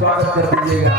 स्वागत कर दीजिएगा।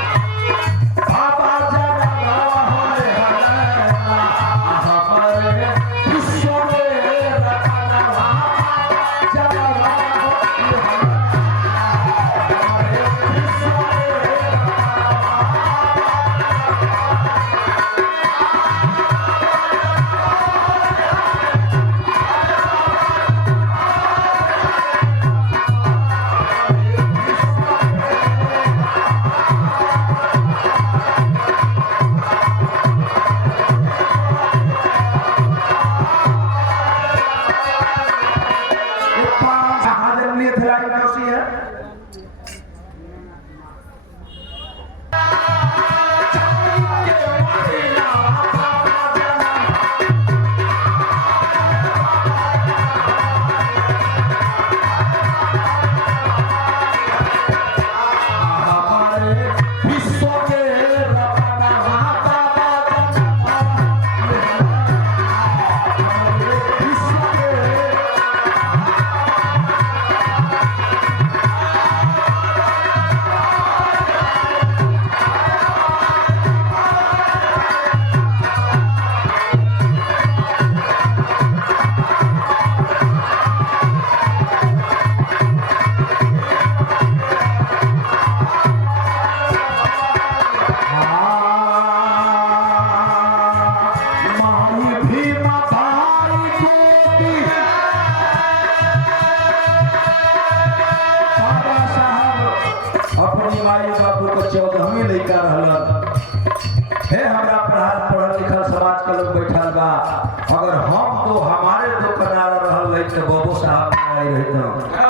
अगर हम तो हमारे दो किनारा रहल रही तो बाबू साहब आई रहता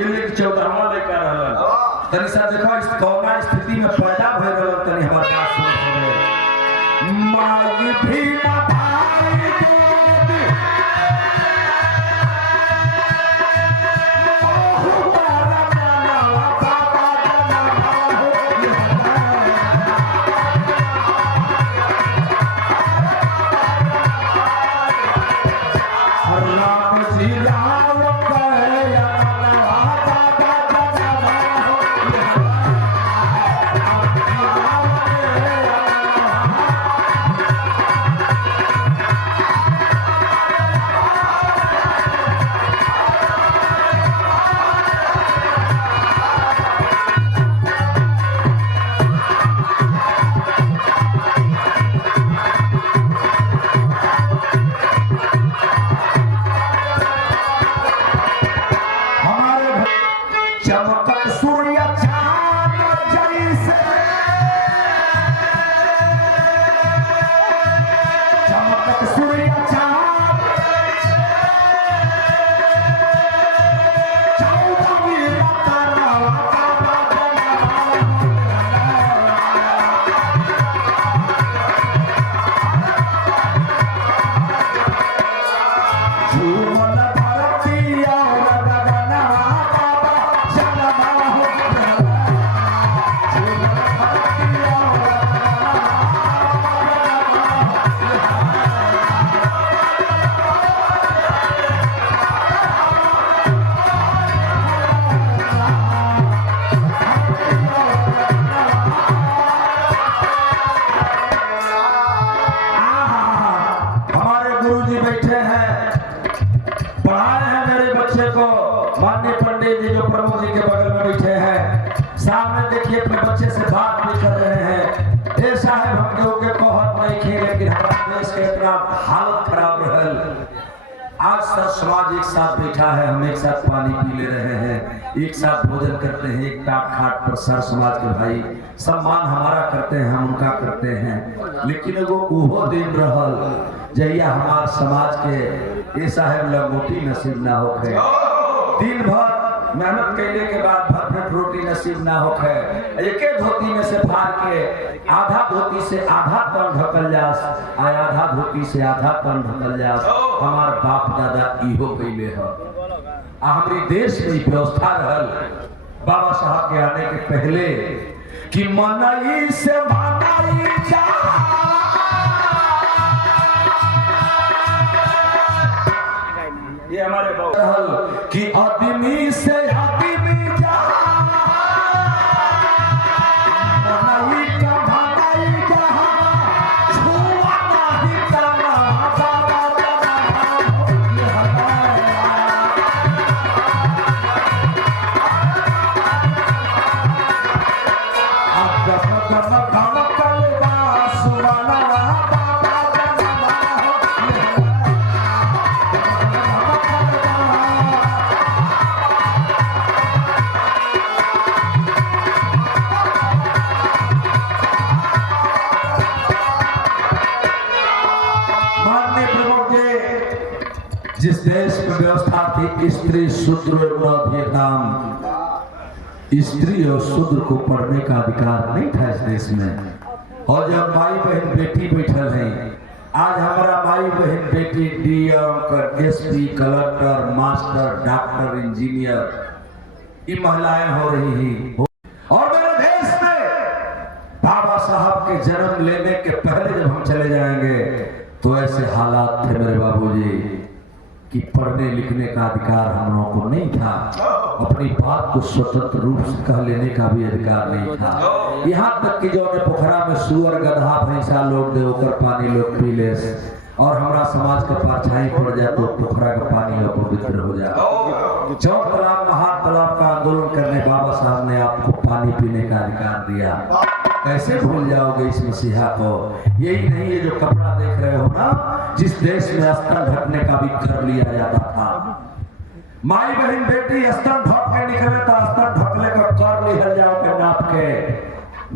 इलिक 14वां लेकर रहल तनी सा देखो इस कोना स्थिति में पैदा भय रहल तनी हमार बात सुन माई भी भाई माननीय पंडित जी जो प्रमुख जी के बगल में बैठे हैं सामने देखिए अपने बच्चे से बात भी कर रहे हैं। ये साहब हम लोगों के कहत नहीं खे लेकिन हमारे देश के इतना हालत खराब रहल। आज सब समाज एक साथ बैठा है, हम एक साथ पानी पी ले रहे हैं, एक साथ भोजन करते हैं, एक टाट खाट पर सर समाज के भाई सम्मान हमारा करते हैं, हम उनका करते हैं। लेकिन वो दिन रहल जहिया हमार समाज के ये साहब लंगोटी नसीब ना होके दिन भर मेहनत करने के बाद भर रोटी नसीब ना होखे, एके धोती में से फाड़ के आधा धोती से आधा तन ढकल जास, आधा धोती से आधा तन ढकल जास। हमार बाप दादा इहो कइले ह। हमारी देश में व्यवस्था रहल बाबा साहब के आने के पहले कि मनई से मनई जा, ये हमारे रहल कि आदमी से आदमी जा, मनई का मनई जा, छुआ नहीं करना बाबा जिस देश में व्यवस्था थी स्त्री शूद्र नाम, स्त्री और शूद्र को पढ़ने का अधिकार नहीं था इस देश में। और जब माई बहन बेटी बैठल है, आज हमारा माई बहन बेटी DM SP collector master doctor engineer ये महिलाएं हो रही हैं। और मेरे देश में बाबा साहब के जन्म लेने के पहले जब हम चले जाएंगे तो ऐसे हालात थे मेरे बाबूजी कि पढ़ने लिखने का अधिकार हम लोगों को नहीं था, अपनी बात को स्वतंत्र रूप से कह लेने का भी अधिकार नहीं था। यहाँ तक कि जो पोखरा में सुअर गधा भैंसा लोग दे होकर पानी लोग पी ले, और हमारा समाज का परछाई पड़ जाए तो पोखरा का पानी अपवित्र हो जाए। चौक तालाब महार तालाब का आंदोलन करने बाबा साहब ने आपको पानी पीने का अधिकार दिया, कैसे भूल जाओगे इस मसीहा को। यही नहीं है जो कपड़ा देख रहे हो ना, जिस देश में अस्तर ढकने का भी कर लिया जाता था। माई बहन बेटी अस्तर ढक के निकले तो अस्तर ढकले का कर लिया जाओ के नाप के।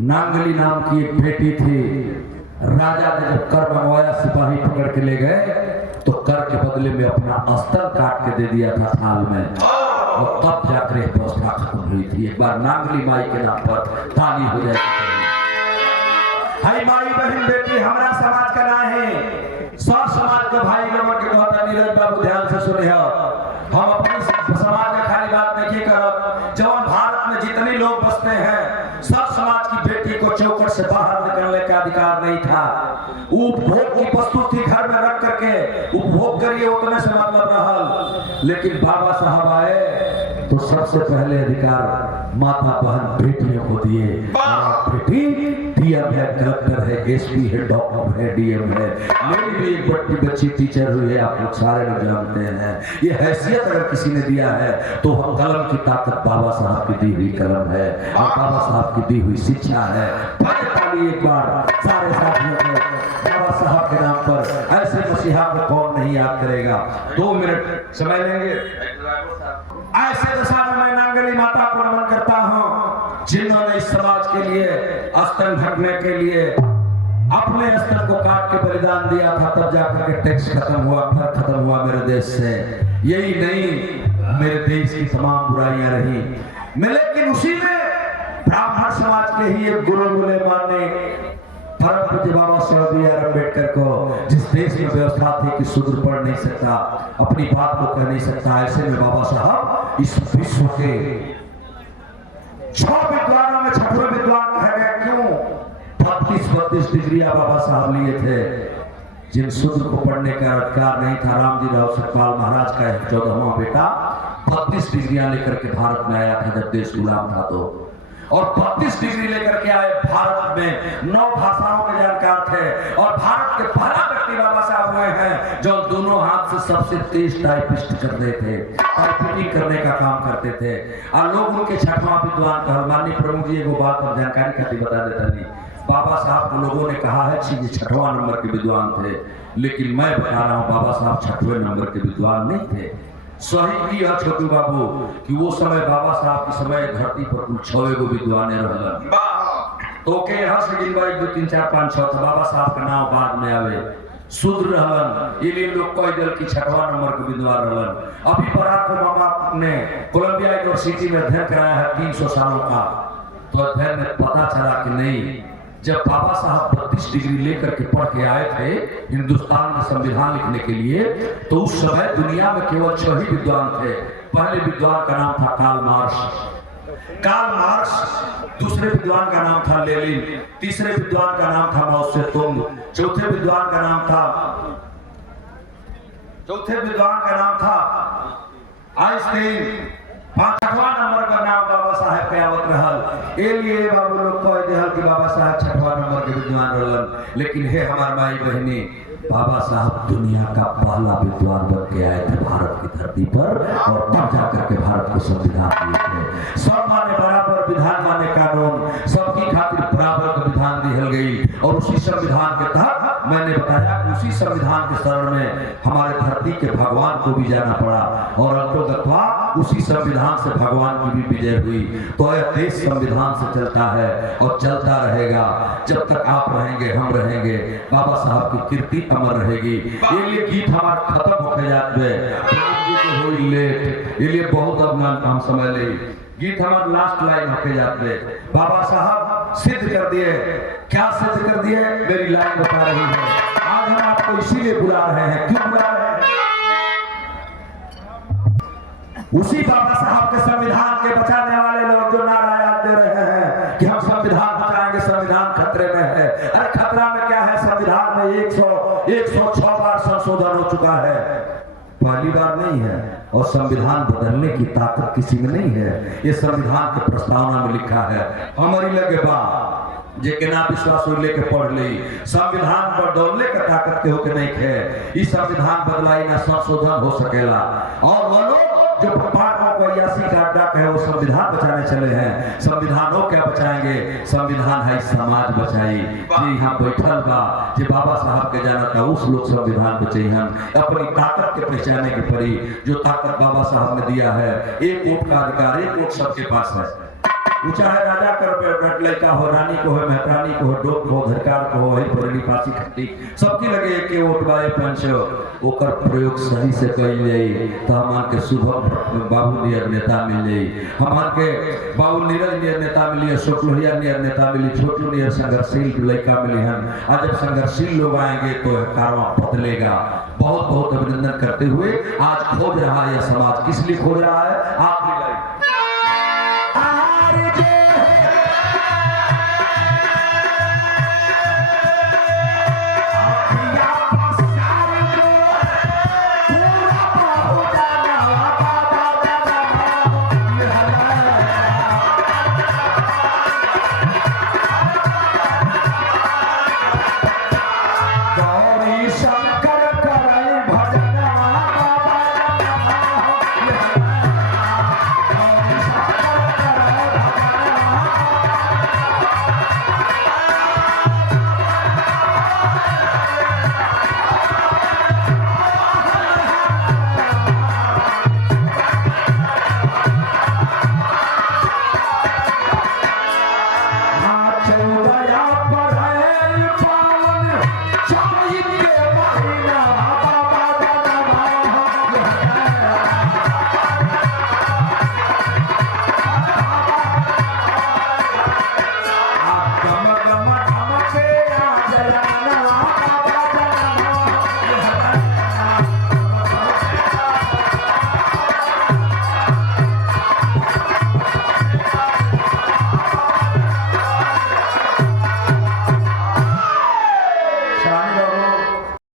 नांगली नाम की एक बेटी थी, राजा ने जब कर मंगवाया सिपाही पकड़ के ले गए तो कर के बदले में अपना अस्तर काट के दे दिया था थाल में, और तब जाकर व्यवस्था खत्म हुई थी। एक बार नांगली माई के नाम पर ताली हो जाए। हाय माई बहन बेटी हमारा समाज का ना है, सब समाज का भाई नंबर के कहता नीरज बाबू ध्यान से सुने हो। हम अपने समाज में खाली बात नहीं करब, जब भारत में जितने लोग बसते हैं सब समाज की बेटी को चौखट से बाहर निकलने का अधिकार नहीं था। उपभोग की वस्तु थी, घर में रख करके उपभोग करिए उतने से मतलब रहल। लेकिन बाबा साहब आए तो सबसे पहले अधिकार माता बहन बेटियों को दिए। बेटी डीएम है, कलेक्टर है, एसपी है, डॉक्टर है, डीएम है। मेरी भी एक बच्ची टीचर हुई है, आप लोग सारे लोग जानते हैं। ये हैसियत अगर किसी ने दिया है तो कलम की ताकत बाबा साहब की दी हुई कलम है और बाबा साहब की दी हुई शिक्षा है। एक बार सारे साथियों को बाबा साहब के नाम पर, ऐसे मसीहा को कौन नहीं याद करेगा। 2 मिनट समय लेंगे। ऐसे दशा में मैं नांगली माता को नमन करता हूँ जिन्होंने इस समाज के लिए अस्तर ढकने के लिए अपने अस्तर को काट के बलिदान दिया था, तब जाकर के टैक्स खत्म हुआ, कर खत्म हुआ मेरे देश से। यही नहीं मेरे देश की तमाम बुराइयां रही, लेकिन उसी में ब्राह्मण समाज के ही एक गुरु बोले माने परम पूज्य बाबा साहब B.R. अम्बेडकर को, जिस देश में व्यवस्था थी कि शूद्र पढ़ नहीं सकता, अपनी बात को कह नहीं सकता, ऐसे में बाबा साहब इस विश्व के 6 विद्वानों में 6वें विद्वान कहे गए। क्यों? 32 डिग्रियां बाबा साहब लिए थे, जिन शूद्र को पढ़ने का अधिकार नहीं था। रामजी राव सतपाल महाराज का 14वां बेटा 32 डिग्रियां लेकर के भारत में आया था जब देश गुलाम था तो, और 32 डिग्री लेकर के आए। भारत में 9 भाषाओं के जानकार थे और भारत के पहला व्यक्ति बाबा साहब हुए हैं जो दोनों हाथ से सबसे तेज टाइपिस्ट करते थे, टाइपिंग करने का काम करते थे। और लोग उनके 6वां विद्वान कहा। माननीय प्रमुख जी को बात और जानकारी खातिर बता देता नहीं, बाबा साहब को लोगों ने कहा है कि 6वां नंबर के विद्वान थे, लेकिन मैं बता रहा हूँ बाबा साहब 6वें नंबर के विद्वान नहीं थे। सही की है छोटू बाबू कि वो समय बाबा साहब के समय धरती पर कुल 6 गो विद्वान रहलन। तो के यहाँ से गिनवा 1 2 3 4 5 6 बाबा साहब का नाम बाद में आवे। शूद्र रहलन, ये लोग कह दिल कि 6वां नंबर के विद्वान रहलन। अभी बराक ओबामा ने कोलंबिया यूनिवर्सिटी में अध्ययन कराया है 300 सालों का, तो अध्ययन में पता चला कि नहीं, जब बाबा साहब 32 डिग्री लेकर के पढ़ के आए थे हिंदुस्तान में संविधान लिखने के लिए, तो उस समय दुनिया में केवल 6 ही विद्वान थे। पहले विद्वान का नाम था कार्ल मार्क्स, दूसरे विद्वान का नाम था लेनिन, तीसरे विद्वान का नाम था माओ सेतुंग, चौथे विद्वान का नाम था आइंस्टीन, 5वां नंबर का नाम बाबा साहब के आवत रहल। ए लिए बाबू लोग कह दिहल कि बाबा साहब 6वां नंबर के विद्वान रहलन। लेकिन हे हमार माई बहनी, बाबा साहब दुनिया का पहला विद्वान बन के आए थे भारत की धरती पर, और तब जाकर के भारत को संविधान दिए थे। सब माने बराबर, विधान माने कानून, सबकी खातिर बराबर का विधान दिहल गई। और उसी संविधान के तहत मैंने बताया कि उसी संविधान के शरण में हमारे धरती के भगवान को भी जाना पड़ा, और अंतोगत्वा उसी संविधान से भगवान की भी विजय हुई। तो यह देश संविधान से चलता है और चलता रहेगा जब तक आप रहेंगे, हम रहेंगे। बाबा साहब की कीर्ति अमर रहेगी। ये लिए गीत हमारे खत्म होके जाते लेट, ये लिए बहुत अभिमान काम समय ले, गीत हमारे लास्ट लाइन होके जाते। बाबा साहब सिद्ध कर दिए, क्या सिद्ध कर दिए मेरी लाइन बता रही है। आज हम आपको इसीलिए बुला रहे हैं, क्यों बुला रहे हैं? उसी बाबा साहब के संविधान के बचाने वाले लोग जो नारा दे रहे हैं कि हम संविधान बचाएंगे, संविधान खतरे में है। अरे खतरा में क्या है? संविधान में 106 बार संशोधन हो चुका है, पहली बार नहीं है। और संविधान बदलने की ताकत किसी में नहीं है, ये संविधान के प्रस्तावना में लिखा है। हमारी लगे बा जे के ना विश्वास हो लेके पढ़ ली, संविधान बदलने का ताकत के होके नहीं है। इस संविधान बदलाई ना संशोधन हो सकेला। और वो लोग जो 82 का अड्डा कहे वो संविधान बचाने चले हैं। संविधानों क्या बचाएंगे? संविधान है समाज बचाई। जी यहाँ बैठल बा जे बाबा साहब के जाना था, उस लोग संविधान बचाई। हम अपनी ताकत के पहचाने की पड़ी, जो ताकत बाबा साहब ने दिया है। एक वोट का अधिकार, एक वोट सबके पास है। चाहे राजा कर लड़का हो, रानी को हो, मेहरानी को हो, डोक हो, धरकार को हो, परेली पासी खट्टी, सबकी लगे एक वोट बाए पंच। ओकर प्रयोग सही से कइल जाई तो हमान के शुभम बाबू नियर नेता मिल जाई, हमान के बाबू नीरज नियर नेता मिली, शुक्लोहिया नियर नेता मिली, छोटू नियर संघर्षशील लड़का मिली हैं। आज जब संघर्षशील लोग आएंगे तो कारवां बदलेगा। बहुत बहुत अभिनंदन करते हुए आज खोज रहा है यह समाज, किस लिए खोज रहा है? आप